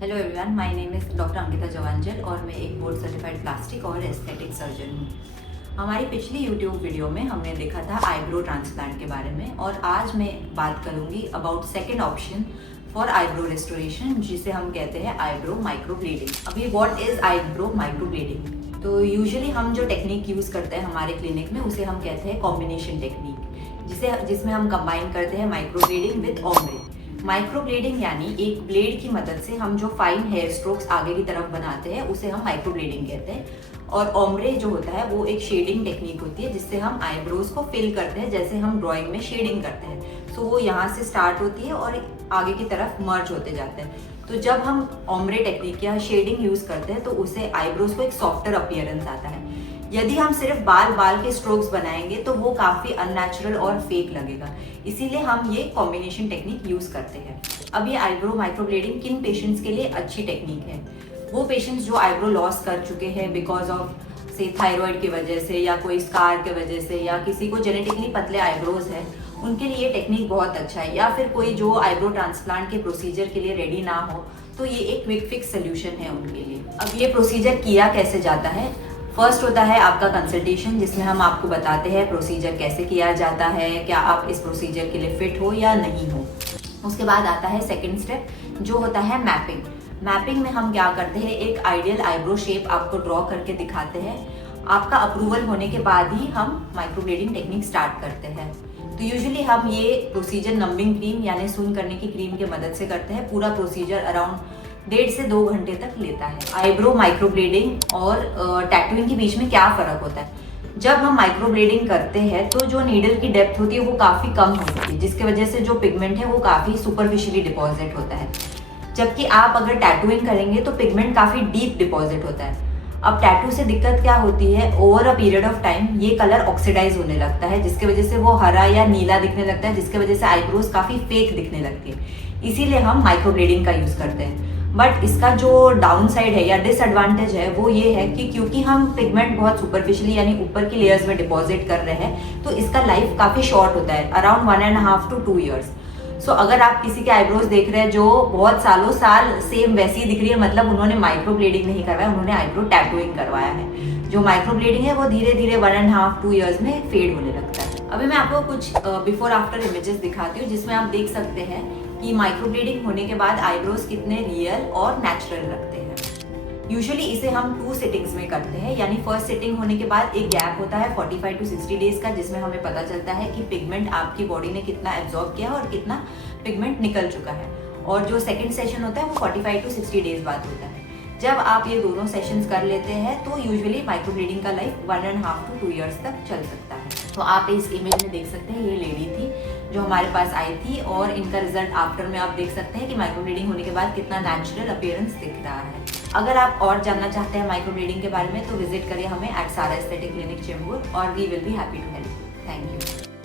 Hello everyone, my name is doctor Ankita Jawanjal और मैं एक बोर्ड सर्टिफाइड प्लास्टिक और एस्थेटिक सर्जन हूँ। हमारी पिछली यूट्यूब वीडियो में हमने देखा था आईब्रो ट्रांसप्लांट के बारे में और आज मैं बात करूँगी about second option for eyebrow restoration, जिसे हम कहते हैं आईब्रो माइक्रोब्लेडिंग। अभी व्हाट इज़ आईब्रो माइक्रोब्लेडिंग? तो यूजुअली हम जो टेक्निक यूज़ करते हैं हमारे क्लिनिक में उसे हम कहते हैं कॉम्बिनेशन टेक्निक, जिसमें हम कंबाइन करते हैं माइक्रोब्लेडिंग विद ओम्ब्रे। माइक्रोब्लेडिंग यानी एक ब्लेड की मदद से हम जो फाइन हेयर स्ट्रोक्स आगे की तरफ बनाते हैं उसे हम माइक्रोब्लेडिंग कहते हैं। और ओम्ब्रे जो होता है वो एक शेडिंग टेक्निक होती है जिससे हम आईब्रोज को फिल करते हैं, जैसे हम ड्राइंग में शेडिंग करते हैं। सो वो यहाँ से स्टार्ट होती है और आगे की तरफ मर्ज होते जाते हैं। तो जब हम ओम्ब्रे टेक्निक या शेडिंग यूज करते हैं तो उसे आईब्रोज को एक सॉफ्टर अपीयरेंस आता है। यदि हम सिर्फ बाल के स्ट्रोक्स बनाएंगे तो वो काफ़ी अननेचुरल और फेक लगेगा, इसीलिए हम ये कॉम्बिनेशन टेक्निक यूज करते हैं। अब ये आईब्रो माइक्रोब्लेडिंग किन पेशेंट्स के लिए अच्छी टेक्निक है? वो पेशेंट्स जो आईब्रो लॉस कर चुके हैं बिकॉज ऑफ से थायराइड की वजह से या कोई स्कार की वजह से, या किसी को जेनेटिकली पतले आईब्रोज हैं, उनके लिए ये टेक्निक बहुत अच्छा है। या फिर कोई जो आईब्रो ट्रांसप्लांट के प्रोसीजर के लिए रेडी ना हो तो ये एक क्विक फिक्स सोल्यूशन है उनके लिए। अब ये प्रोसीजर किया कैसे जाता है? फर्स्ट होता है आपका कंसल्टेशन, जिसमें हम आपको बताते हैं प्रोसीजर कैसे किया जाता है, क्या आप इस प्रोसीजर के लिए फिट हो या नहीं हो। उसके बाद आता है सेकंड स्टेप, जो होता है मैपिंग। मैपिंग में हम क्या करते हैं, एक आइडियल आईब्रो शेप आपको ड्रॉ करके दिखाते हैं। आपका अप्रूवल होने के बाद ही हम माइक्रोब्लेडिंग टेक्निक स्टार्ट करते हैं। तो यूजुअली हम ये प्रोसीजर नंबिंग क्रीम यानी सून करने की क्रीम की मदद से करते हैं। पूरा प्रोसीजर अराउंड 1.5 से 2 घंटे तक लेता है। आईब्रो माइक्रोब्लेडिंग और टैटूइंग के बीच में क्या फ़र्क होता है? जब हम माइक्रोब्लेडिंग करते हैं तो जो नीडल की डेप्थ होती है वो काफ़ी कम होती है, जिसकी वजह से जो पिगमेंट है वो काफ़ी सुपरफिशियली डिपॉजिट होता है। जबकि आप अगर टैटूइंग करेंगे तो पिगमेंट काफ़ी डीप डिपॉजिट होता है। अब टैटू से दिक्कत क्या होती है, over a period of time ये कलर ऑक्सीडाइज होने लगता है, जिसकी वजह से वो हरा या नीला दिखने लगता है, जिसकी वजह से आईब्रोज काफ़ी फेक दिखने लगती है। इसीलिए हम माइक्रोब्लेडिंग का यूज़ करते हैं। बट इसका जो डाउन साइड है या डिसएडवांटेज है वो ये है कि क्योंकि हम पिगमेंट बहुत सुपरफिशियली यानी ऊपर की लेयर्स में डिपॉजिट कर रहे हैं तो इसका लाइफ काफ़ी शॉर्ट होता है, अराउंड 1.5 to 2 years। सो अगर आप किसी के आईब्रोज देख रहे हैं जो बहुत सालों साल सेम वैसी दिख रही है, मतलब उन्होंने माइक्रोब्लेडिंग नहीं करवाया, उन्होंने आईब्रो टैटूइंग करवाया है। जो माइक्रोब्लेडिंग है वो धीरे धीरे 1.5-2 years में फेड होने लगता है। अभी मैं आपको कुछ बिफोर आफ्टर इमेजेस दिखाती हूँ, जिसमें आप देख सकते हैं कि माइक्रोब्लेडिंग होने के बाद आईब्रोज कितने रियल और नेचुरल लगते हैं। यूजुअली इसे हम 2 सिटिंग्स में करते हैं, यानी फर्स्ट सिटिंग होने के बाद एक गैप होता है 45 to 60 डेज का, जिसमें हमें पता चलता है कि पिगमेंट आपकी बॉडी ने कितना एब्जॉर्ब किया और कितना पिगमेंट निकल चुका है। और जो सेकंड सेशन होता है वो 45 to 60 डेज बाद होता है। जब आप ये दोनों सेशंस कर लेते हैं तो यूजुअली माइक्रोब्लेडिंग का लाइफ 1.5 to 2 years तक चल सकता है। तो आप इस इमेज में देख सकते हैं, ये लेडी थी जो हमारे पास आई थी और इनका रिजल्ट आफ्टर में आप देख सकते हैं कि माइक्रोब्लेडिंग होने के बाद कितना नेचुरल अपीयरेंस दिख रहा है। अगर आप और जानना चाहते हैं माइक्रोब्लेडिंग के बारे में तो विजिट करिए हमें एट सारा एस्थेटिक क्लिनिक चेंबूर और we will be happy to help you. Thank you.